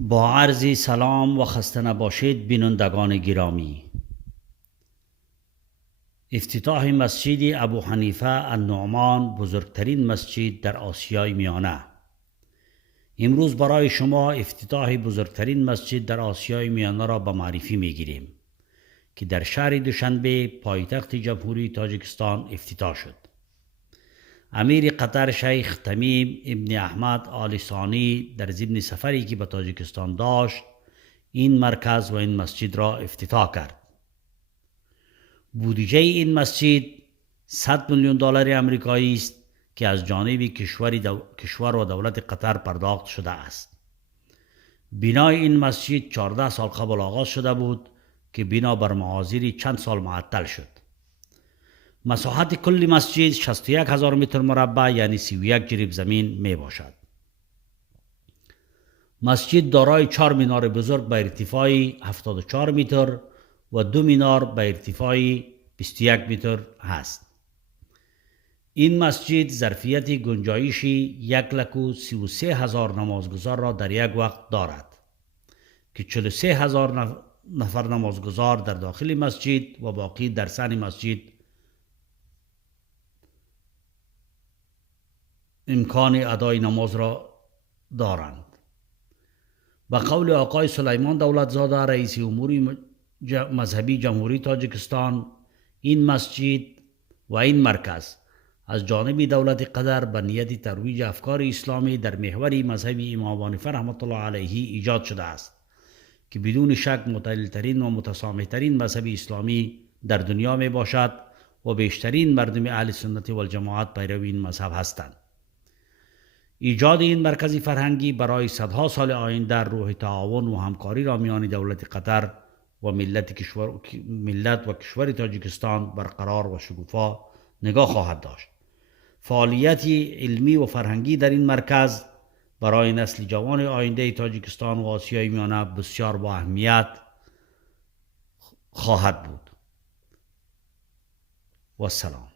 با عرض سلام و خسته نباشید بینندگان گرامی. افتتاح مسجد ابو حنیفه النعمان، بزرگترین مسجد در آسیای میانه. امروز برای شما افتتاح بزرگترین مسجد در آسیای میانه را به معرفی میگیریم که در شهر دوشنبه پایتخت جمهوری تاجیکستان افتتاح شد. امیر قطر شیخ تمیم ابن احمد آل ثانی در ضمن سفری که به تاجیکستان داشت این مرکز و این مسجد را افتتاح کرد. بودجه این مسجد 100 میلیون دلار آمریکایی است که از جانب کشور و دولت قطر پرداخت شده است. بنای این مسجد 14 سال قبل آغاز شده بود که بنا بر معاذیر چند سال معطل شد. مساحت کل مسجد 61,000 متر مربع یعنی 31 جریب زمین می باشد. مسجد دارای 4 مینار بزرگ به ارتفاع 74 متر و 2 مینار به ارتفاع 21 متر هست. این مسجد ظرفیت گنجایش 133,000 نمازگزار را در یک وقت دارد که 43,000 نفر نمازگزار در داخل مسجد و باقی در سن مسجد امکان ادای نماز را دارند. به قول آقای سلیمان دولتزاده رئیس امور مذهبی جمهوری تاجیکستان، این مسجد و این مرکز از جانب دولت قطر به نیت ترویج افکار اسلامی در محور مذهب امام حنیفه رحمت الله علیه ایجاد شده است که بدون شک معتدل‌ترین و متسامح‌ترین مذهب اسلامی در دنیا می باشد و بیشترین مردم اهل سنت و الجماعت پیرو این مذهب هستند. ایجاد این مرکز فرهنگی برای صدها سال آینده روح تعاون و همکاری را میان دولت قطر و ملت و کشور تاجیکستان برقرار و شکوفا نگاه خواهد داشت. فعالیت علمی و فرهنگی در این مرکز برای نسل جوان آینده تاجیکستان و آسیای میانه بسیار با اهمیت خواهد بود. و السلام.